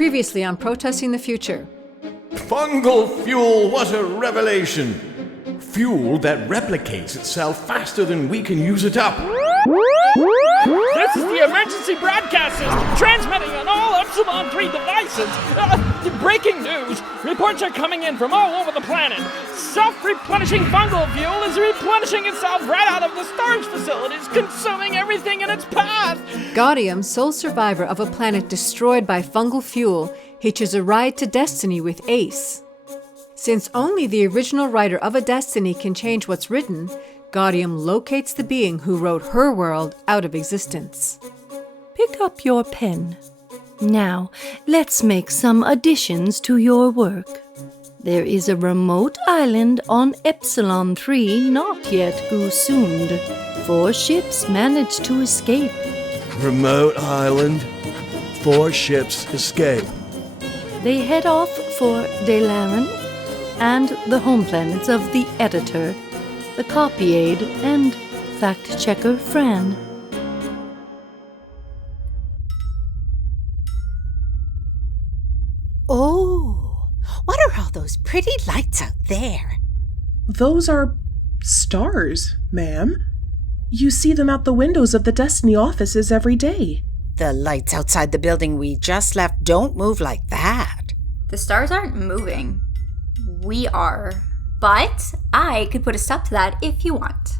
Previously on Protesting the Future. Fungal fuel, what a revelation! Fuel that replicates itself faster than we can use it up. This is the emergency broadcast system, transmitting on all Epsilon 3 devices. Breaking news! Reports are coming in from all over the planet. Self-replenishing fungal fuel is replenishing itself right out of the storage facilities, consuming everything in its path. Gaudium, sole survivor of a planet destroyed by fungal fuel, hitches a ride to destiny with Ace. Since only the original writer of a destiny can change what's written, Gaudium locates the being who wrote her world out of existence. Pick up your pen. Now, let's make some additions to your work. There is a remote island on Epsilon 3 not yet goosooned. 4 ships managed to escape. Remote island. 4 ships escape. They head off for Delaran and the home planets of the editor, the copy aide, and fact-checker Fran. Oh, what are all those pretty lights out there? Those are stars, ma'am. You see them out the windows of the Destiny offices every day. The lights outside the building we just left don't move like that. The stars aren't moving. We are. But I could put a stop to that if you want.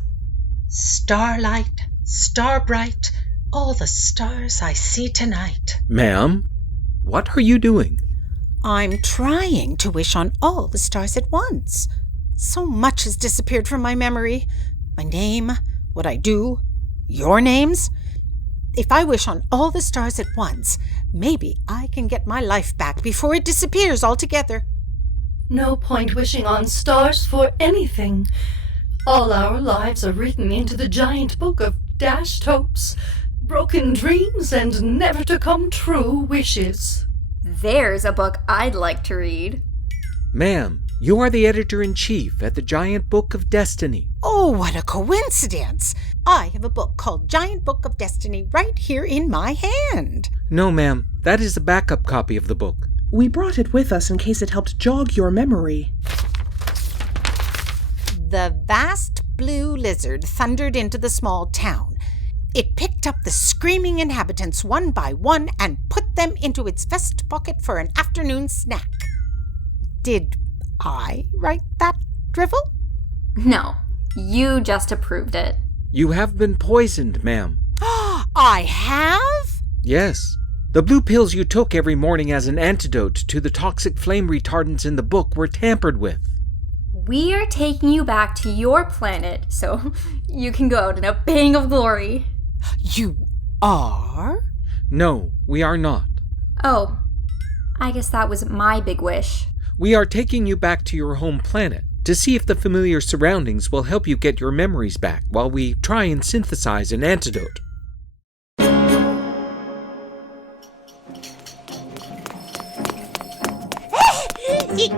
Starlight, starbright, all the stars I see tonight. Ma'am, what are you doing? I'm trying to wish on all the stars at once. So much has disappeared from my memory. My name, what I do, your names. If I wish on all the stars at once, maybe I can get my life back before it disappears altogether. No point wishing on stars for anything. All our lives are written into the giant book of dashed hopes, broken dreams, and never-to-come-true wishes. There's a book I'd like to read. Ma'am, you are the editor-in-chief at the Giant Book of Destiny. Oh, what a coincidence! I have a book called Giant Book of Destiny right here in my hand. No, ma'am, that is a backup copy of the book. We brought it with us in case it helped jog your memory. The vast blue lizard thundered into the small town. It picked up the screaming inhabitants one by one and put them into its vest pocket for an afternoon snack. Did I write that drivel? No, you just approved it. You have been poisoned, ma'am. I have? Yes. The blue pills you took every morning as an antidote to the toxic flame retardants in the book were tampered with. We are taking you back to your planet so you can go out in a bang of glory. You are? No, we are not. Oh, I guess that was my big wish. We are taking you back to your home planet to see if the familiar surroundings will help you get your memories back while we try and synthesize an antidote.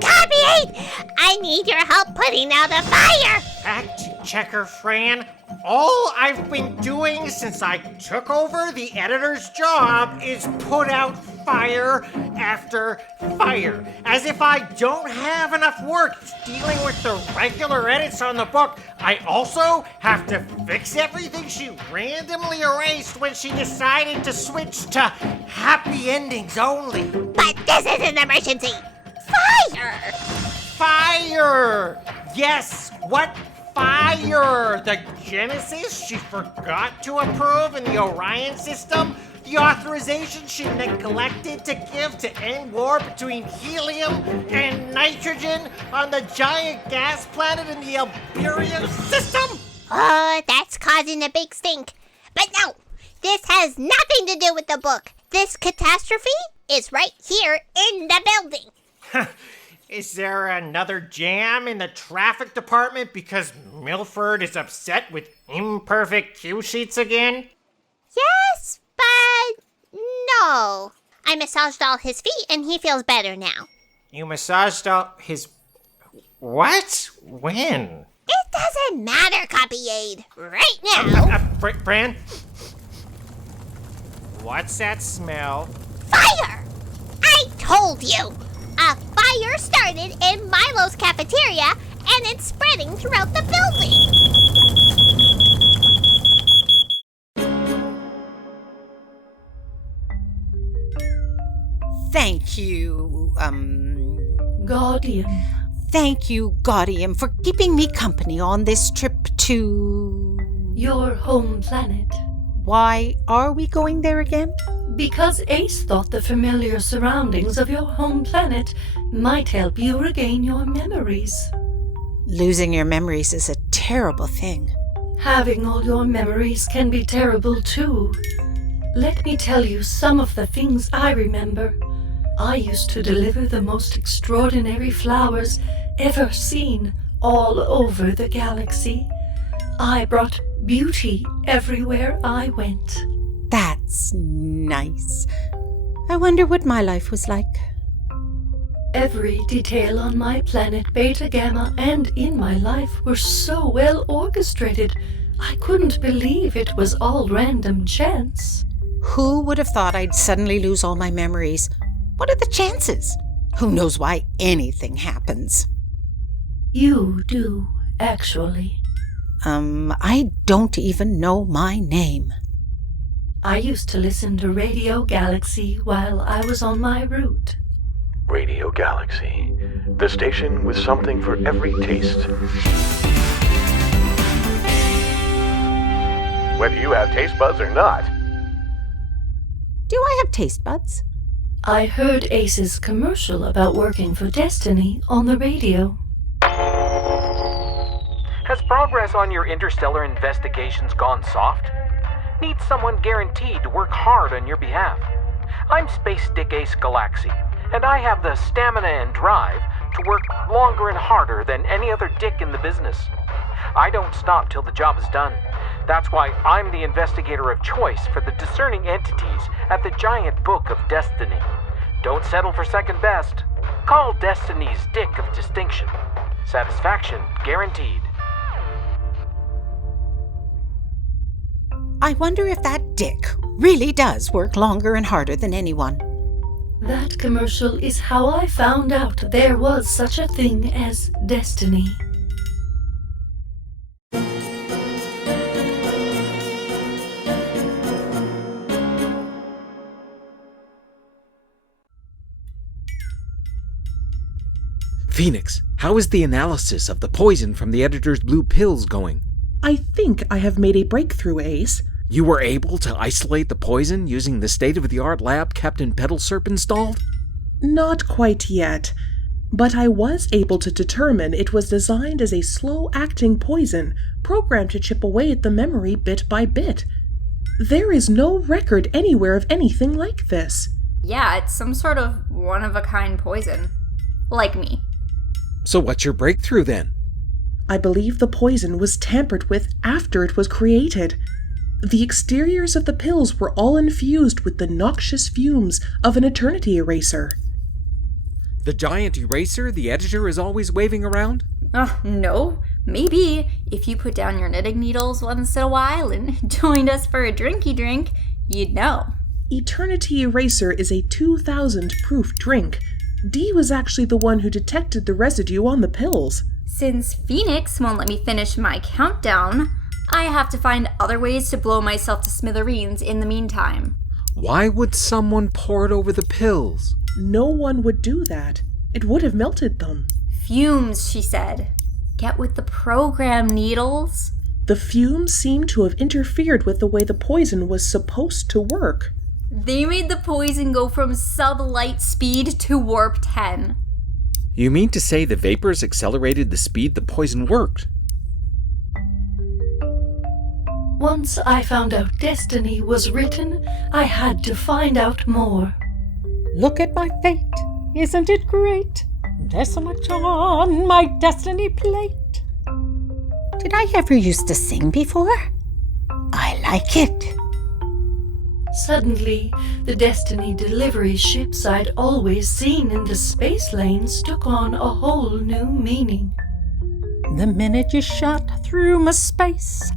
Copy! I need your help putting out a fire! Fact-checker Fran, all I've been doing since I took over the editor's job is put out fire after fire. As if I don't have enough work dealing with the regular edits on the book, I also have to fix everything she randomly erased when she decided to switch to happy endings only. But this is an emergency! Fire! Fire! Yes, what fire? The Genesis she forgot to approve in the Orion system? The authorization she neglected to give to end war between helium and nitrogen on the giant gas planet in the Alberian system? Oh, that's causing a big stink. But no, this has nothing to do with the book. This catastrophe is right here in the building. Is there another jam in the traffic department because Milford is upset with imperfect cue sheets again? Yes, but no. I massaged all his feet and he feels better now. You massaged all his... What? When? It doesn't matter, copy aide. Right now. Fran? What's that smell? Fire! I told you! A fire started in Milo's cafeteria, and it's spreading throughout the building! Thank you, Guardian. Thank you, Gaudium, for keeping me company on this trip to... Your home planet. Why are we going there again? Because Ace thought the familiar surroundings of your home planet might help you regain your memories. Losing your memories is a terrible thing. Having all your memories can be terrible too. Let me tell you some of the things I remember. I used to deliver the most extraordinary flowers ever seen all over the galaxy. I brought beauty everywhere I went. That's nice. I wonder what my life was like. Every detail on my planet Beta Gamma and in my life were so well orchestrated, I couldn't believe it was all random chance. Who would have thought I'd suddenly lose all my memories? What are the chances? Who knows why anything happens? You do, actually. I don't even know my name. I used to listen to Radio Galaxy while I was on my route. Radio Galaxy, the station with something for every taste. Whether you have taste buds or not. Do I have taste buds? I heard Ace's commercial about working for Destiny on the radio. Has progress on your interstellar investigations gone soft? Need someone guaranteed to work hard on your behalf? I'm Space Dick Ace Galaksi, and I have the stamina and drive to work longer and harder than any other dick in the business. I don't stop till the job is done. That's why I'm the investigator of choice for the discerning entities at the Giant Book of Destiny. Don't settle for second best. Call Destiny's Dick of Distinction. Satisfaction guaranteed. I wonder if that dick really does work longer and harder than anyone. That commercial is how I found out there was such a thing as destiny. Phoenix, how is the analysis of the poison from the editor's blue pills going? I think I have made a breakthrough, Ace. You were able to isolate the poison using the state-of-the-art lab Captain Petalsurp installed? Not quite yet, but I was able to determine it was designed as a slow-acting poison, programmed to chip away at the memory bit by bit. There is no record anywhere of anything like this. Yeah, it's some sort of one-of-a-kind poison. Like me. So what's your breakthrough then? I believe the poison was tampered with after it was created. The exteriors of the pills were all infused with the noxious fumes of an eternity eraser. The giant eraser the editor is always waving around? No. Maybe if you put down your knitting needles once in a while and joined us for a drinky drink, you'd know. Eternity eraser is a 2,000 proof drink. Dee was actually the one who detected the residue on the pills. Since Phoenix won't let me finish my countdown, I have to find other ways to blow myself to smithereens in the meantime. Why would someone pour it over the pills? No one would do that. It would have melted them. Fumes, she said. Get with the program, Needles. The fumes seem to have interfered with the way the poison was supposed to work. They made the poison go from sub-light speed to warp 10. You mean to say the vapors accelerated the speed the poison worked? Once I found out destiny was written, I had to find out more. Look at my fate, isn't it great? There's so much on my destiny plate. Did I ever used to sing before? I like it. Suddenly, the Destiny delivery ships I'd always seen in the space lanes took on a whole new meaning. The minute you shot through my space,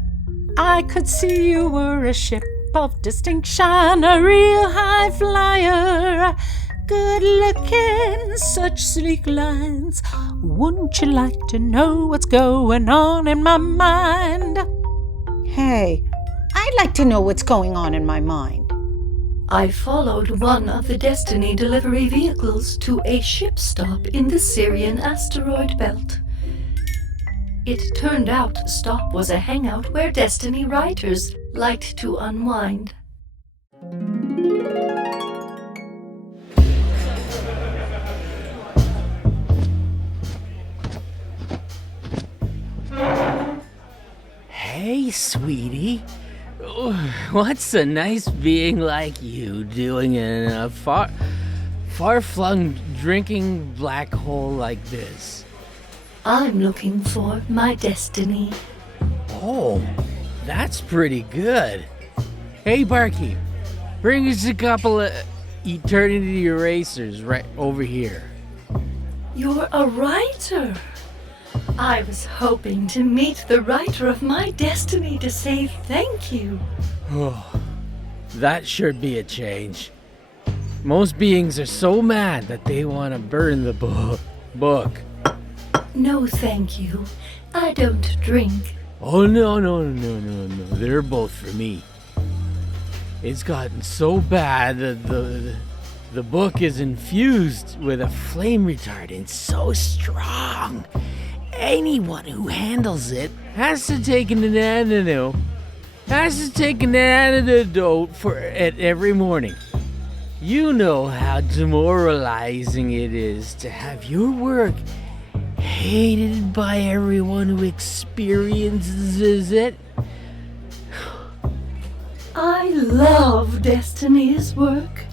I could see you were a ship of distinction, a real high flyer. good looking, such sleek lines. Wouldn't you like to know what's going on in my mind? Hey, I'd like to know what's going on in my mind. I followed one of the Destiny delivery vehicles to a ship stop in the Syrian asteroid belt. It turned out the stop was a hangout where Destiny writers liked to unwind. Hey, sweetie. What's so nice being like you doing in a far-flung drinking black hole like this? I'm looking for my destiny. Oh, that's pretty good. Hey, barkeep, bring us a couple of eternity erasers right over here. You're a writer. I was hoping to meet the writer of my destiny to say thank you. Oh, that should be a change. Most beings are so mad that they want to burn the book. No, thank you. I don't drink. Oh, no. They're both for me. It's gotten so bad that the book is infused with a flame retardant so strong. Anyone who handles it has to take an antidote for it every morning. You know how demoralizing it is to have your work hated by everyone who experiences it. I love Destiny's work.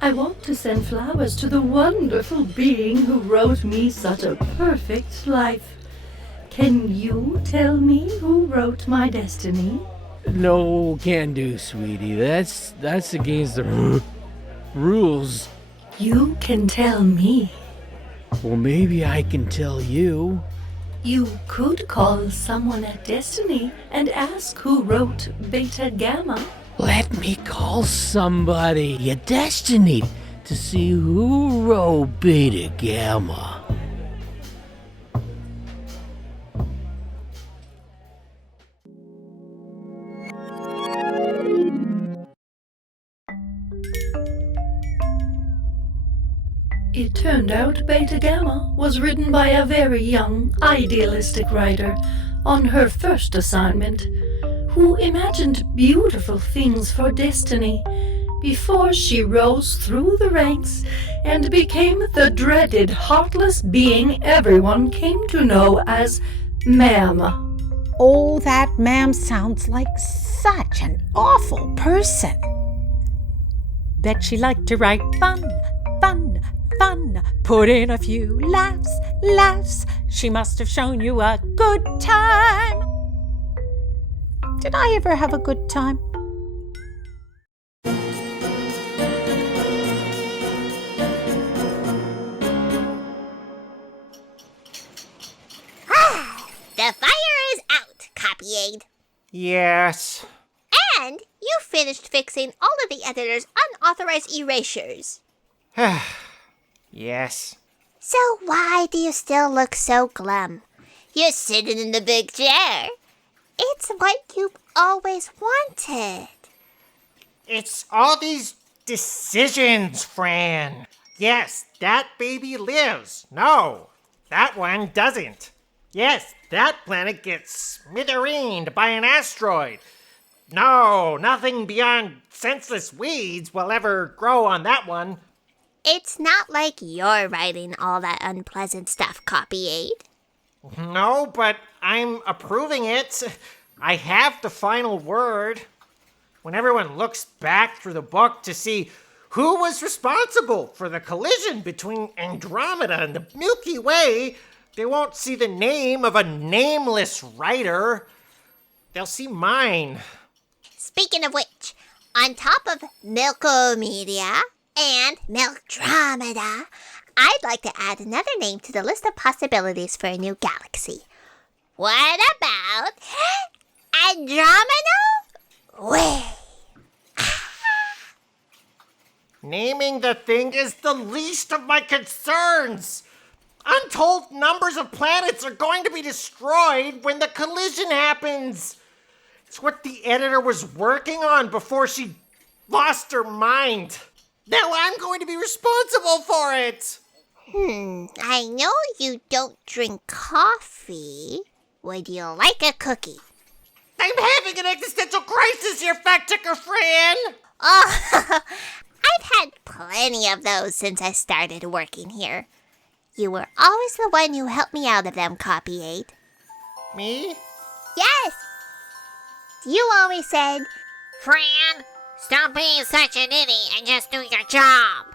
I want to send flowers to the wonderful being who wrote me such a perfect life. Can you tell me who wrote my destiny? No, can do, sweetie. That's against the rules. You can tell me. Well, maybe I can tell you. You could call someone at Destiny and ask who wrote Beta Gamma. Let me call somebody at Destiny to see who wrote Beta Gamma. It turned out Beta Gamma was written by a very young, idealistic writer on her first assignment, who imagined beautiful things for Destiny before she rose through the ranks and became the dreaded, heartless being everyone came to know as Ma'am. Oh, that ma'am sounds like such an awful person. Bet she liked to write fun. Put in a few laughs. She must have shown you a good time. Did I ever have a good time? The fire is out, Copy Aid. Yes. And you finished fixing all of the editor's unauthorized erasures. Yes. So why do you still look so glum? You're sitting in the big chair. It's what you've always wanted. It's all these decisions, Fran. Yes, that baby lives. No, that one doesn't. Yes, that planet gets smithereened by an asteroid. No, nothing beyond senseless weeds will ever grow on that one. It's not like you're writing all that unpleasant stuff, Copy Aid. No, but I'm approving it. I have the final word. When everyone looks back through the book to see who was responsible for the collision between Andromeda and the Milky Way, they won't see the name of a nameless writer. They'll see mine. Speaking of which, on top of Milkomedia and Milkdromeda, I'd like to add another name to the list of possibilities for a new galaxy. What about Andromeda Way? Naming the thing is the least of my concerns. Untold numbers of planets are going to be destroyed when the collision happens. It's what the editor was working on before she lost her mind. Now I'm going to be responsible for it. I know you don't drink coffee. Would you like a cookie? I'm having an existential crisis here, fact-checker Fran. Oh, I've had plenty of those since I started working here. You were always the one who helped me out of them, Copy 8. Me? Yes! You always said, Fran, stop being such an idiot and just do your job.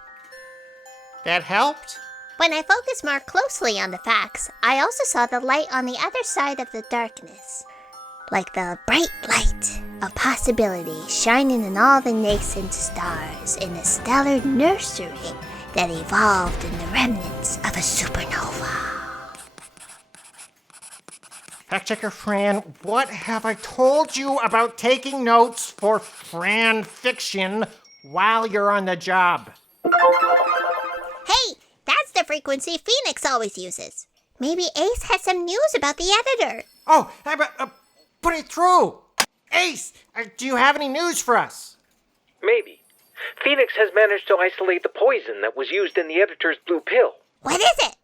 That helped? when I focused more closely on the facts, I also saw the light on the other side of the darkness. Like the bright light of possibility shining in all the nascent stars in a stellar nursery that evolved in the remnants of a supernova. Fact-checker Fran, what have I told you about taking notes for Fran fiction while you're on the job? Hey, that's the frequency Phoenix always uses. Maybe Ace has some news about the editor. Oh, put it through. Ace, do you have any news for us? Maybe. Phoenix has managed to isolate the poison that was used in the editor's blue pill. What is it?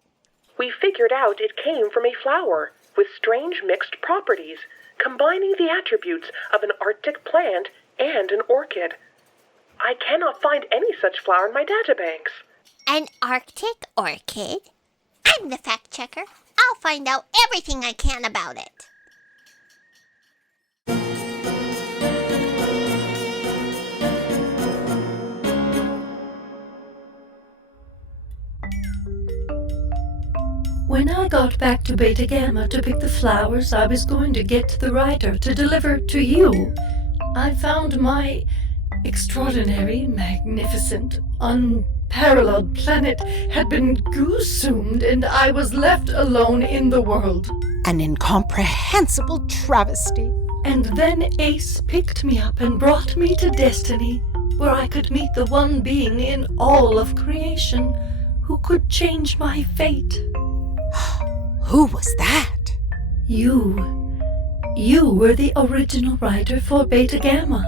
We figured out it came from a flower with strange mixed properties, combining the attributes of an Arctic plant and an orchid. I cannot find any such flower in my databanks. An Arctic orchid? I'm the fact checker. I'll find out everything I can about it. When I got back to Beta Gamma to pick the flowers I was going to get to the writer to deliver to you, I found my extraordinary, magnificent, unparalleled planet had been goose-zoomed and I was left alone in the world. An incomprehensible travesty. And then Ace picked me up and brought me to Destiny, where I could meet the one being in all of creation who could change my fate. Who was that? You. You were the original writer for Beta Gamma.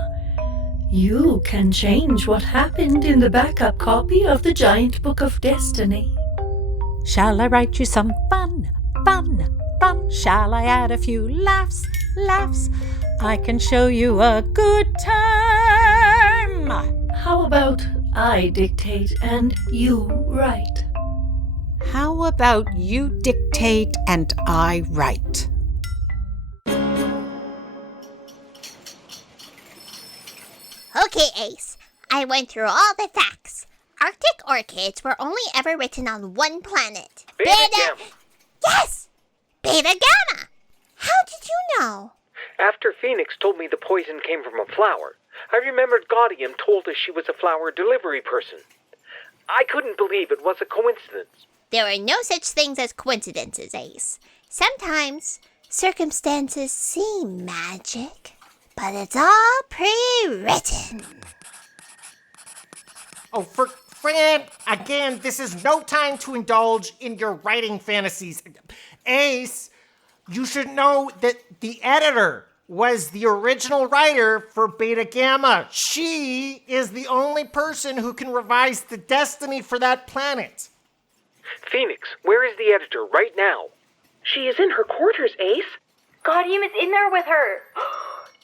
You can change what happened in the backup copy of the Giant Book of Destiny. Shall I write you some fun? Shall I add a few laughs? I can show you a good time. How about I dictate and you write? How about you dictate and I write? Okay, Ace. I went through all the facts. Arctic orchids were only ever written on one planet. Beta Gamma. Yes! Beta Gamma! How did you know? After Phoenix told me the poison came from a flower, I remembered Gaudium told us she was a flower delivery person. I couldn't believe it was a coincidence. There are no such things as coincidences, Ace. Sometimes circumstances seem magic, but it's all pre-written. Oh, Fran, again, this is no time to indulge in your writing fantasies. Ace, you should know that the editor was the original writer for Beta Gamma. She is the only person who can revise the destiny for that planet. Phoenix, where is the editor right now? She is in her quarters, Ace. Gaudium is in there with her.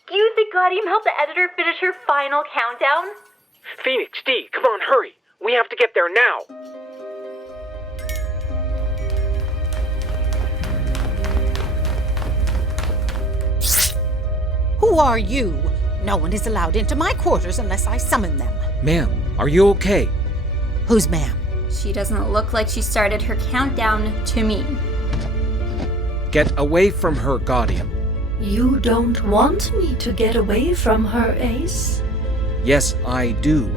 Do you think Gaudium helped the editor finish her final countdown? Phoenix, D, come on, hurry. We have to get there now. Who are you? No one is allowed into my quarters unless I summon them. Ma'am, are you okay? Who's ma'am? She doesn't look like she started her countdown to me. Get away from her, Gaudium. You don't want me to get away from her, Ace? Yes, I do.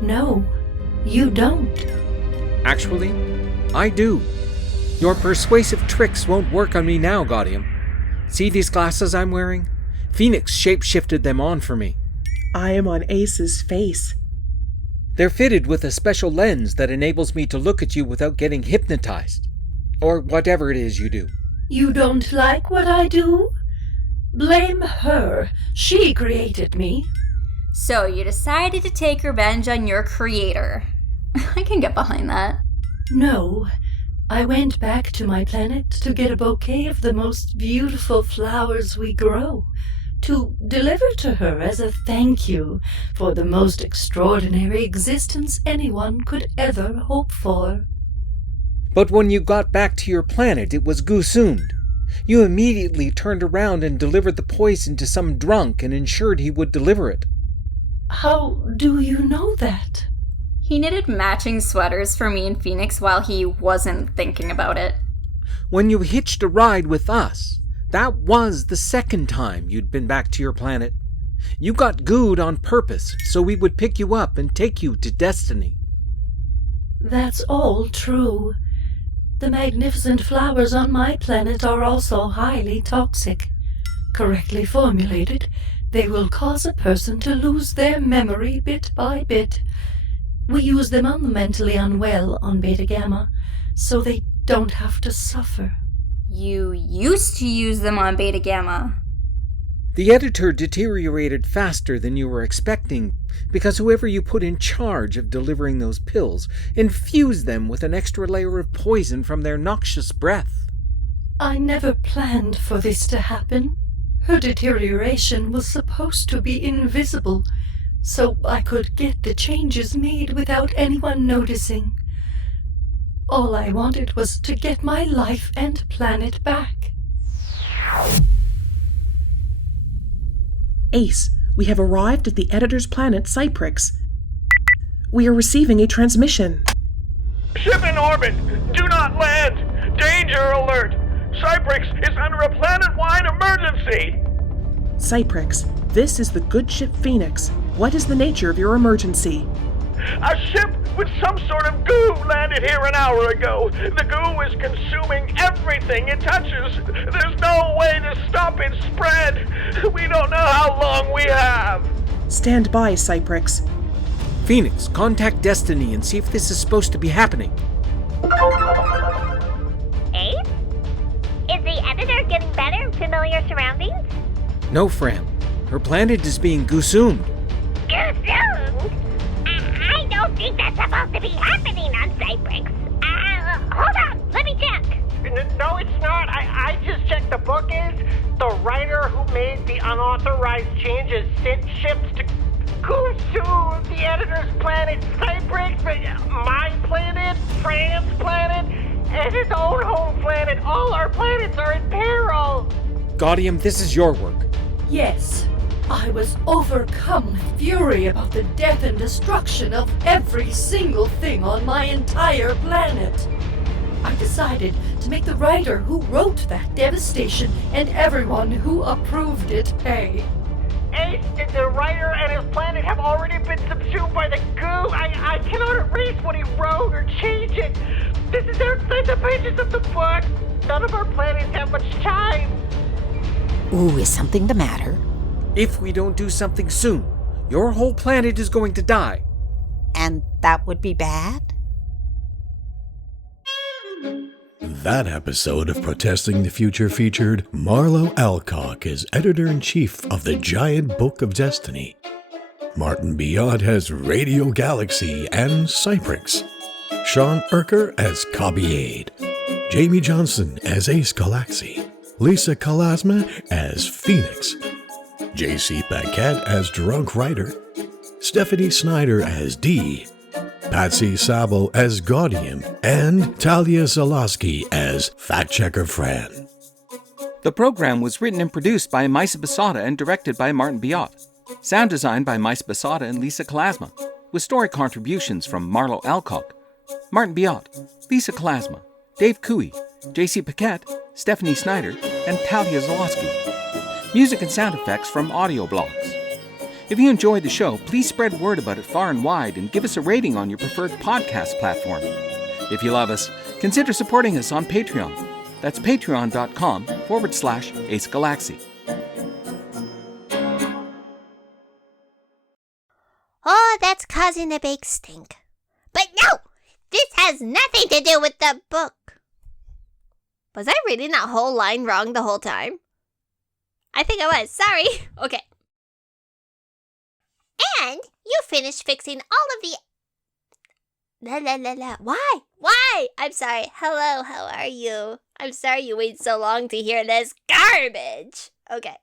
No, you don't. Actually, I do. Your persuasive tricks won't work on me now, Gaudium. See these glasses I'm wearing? Phoenix shape-shifted them on for me. I am on Ace's face. They're fitted with a special lens that enables me to look at you without getting hypnotized. Or whatever it is you do. You don't like what I do? Blame her. She created me. So you decided to take revenge on your creator. I can get behind that. No. I went back to my planet to get a bouquet of the most beautiful flowers we grow, to deliver to her as a thank you for the most extraordinary existence anyone could ever hope for. But when you got back to your planet, it was consumed. You immediately turned around and delivered the poison to some drunk and ensured he would deliver it. How do you know that? He knitted matching sweaters for me and Phoenix while he wasn't thinking about it. When you hitched a ride with us, that was the second time you'd been back to your planet. You got gooed on purpose so we would pick you up and take you to Destiny. That's all true. The magnificent flowers on my planet are also highly toxic. Correctly formulated, they will cause a person to lose their memory bit by bit. We use them on the mentally unwell on Beta Gamma, so they don't have to suffer. You used to use them on Beta Gamma. The editor deteriorated faster than you were expecting because whoever you put in charge of delivering those pills infused them with an extra layer of poison from their noxious breath. I never planned for this to happen. Her deterioration was supposed to be invisible, so I could get the changes made without anyone noticing. All I wanted was to get my life and planet back. Ace, we have arrived at the editor's planet, Cyprix. We are receiving a transmission. Ship in orbit! Do not land! Danger alert! Cyprix is under a planet-wide emergency! Cyprix, this is the good ship Phoenix. What is the nature of your emergency? A ship with some sort of goo landed here an hour ago. The goo is consuming everything it touches. There's no way to stop its spread. We don't know how long we have. Stand by, Cyprix. Phoenix, contact Destiny and see if this is supposed to be happening. Ace? Is the editor getting better in familiar surroundings? No, Fran. Her planet is being consumed. Consumed? I don't think that's supposed to be happening on Cyprix. Hold on, let me check. No, it's not. I just checked. The book is the writer who made the unauthorized changes sent ships to consume the editor's planet, Cyprix, my planet, Fran's planet, and his own home planet. All our planets are in peril. Gaudium, this is your work. Yes, I was overcome with fury about the death and destruction of every single thing on my entire planet. I decided to make the writer who wrote that devastation and everyone who approved it pay. Ace, the writer and his planet have already been subsumed by the goo. I cannot erase what he wrote or change it. This is outside the pages of the book. None of our planets have much time. Ooh, is something the matter? If we don't do something soon, your whole planet is going to die. And that would be bad? That episode of Protesting the Future featured Marlo Alcock as editor-in-chief of the Giant Book of Destiny. Martin Biot as Radio Galaxy and Cyprix. Sean Erker as Cobbyade. Jamie Johnson as Ace Galaksi. Lisa Kalasma as Phoenix. J.C. Paquette as Drunk Writer. Stephanie Snyder as Dee. Patsy Sabo as Gaudium, and Talia Zalowski as Fact Checker Fran. The program was written and produced by Maisa Basada and directed by Martin Biot. Sound designed by Maisa Basada and Lisa Kalasma, with story contributions from Marlo Alcock, Martin Biot, Lisa Kalasma, Dave Cooey, J.C. Paquette, Stephanie Snyder, and Talia Zalowski. Music and sound effects from Audio Blogs. If you enjoyed the show, please spread word about it far and wide and give us a rating on your preferred podcast platform. If you love us, consider supporting us on Patreon. That's patreon.com/Ace Galaxy. Oh, that's 'cause causing a big stink. But no! This has nothing to do with the book. Was I reading that whole line wrong the whole time? I think I was. Sorry. Okay. And you finished fixing all of the... Why? Why? I'm sorry. Hello, how are you? I'm sorry you waited so long to hear this garbage. Okay.